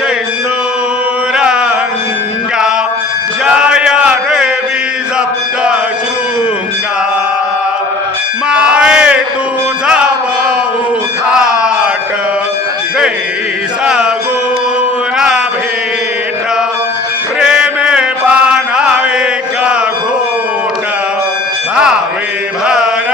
सिंदूरंगा जय देवी सप्तशृंगा माये तुझा बहुथाट दे सगुण भेट प्रेमे पाना एक घोट भावे भर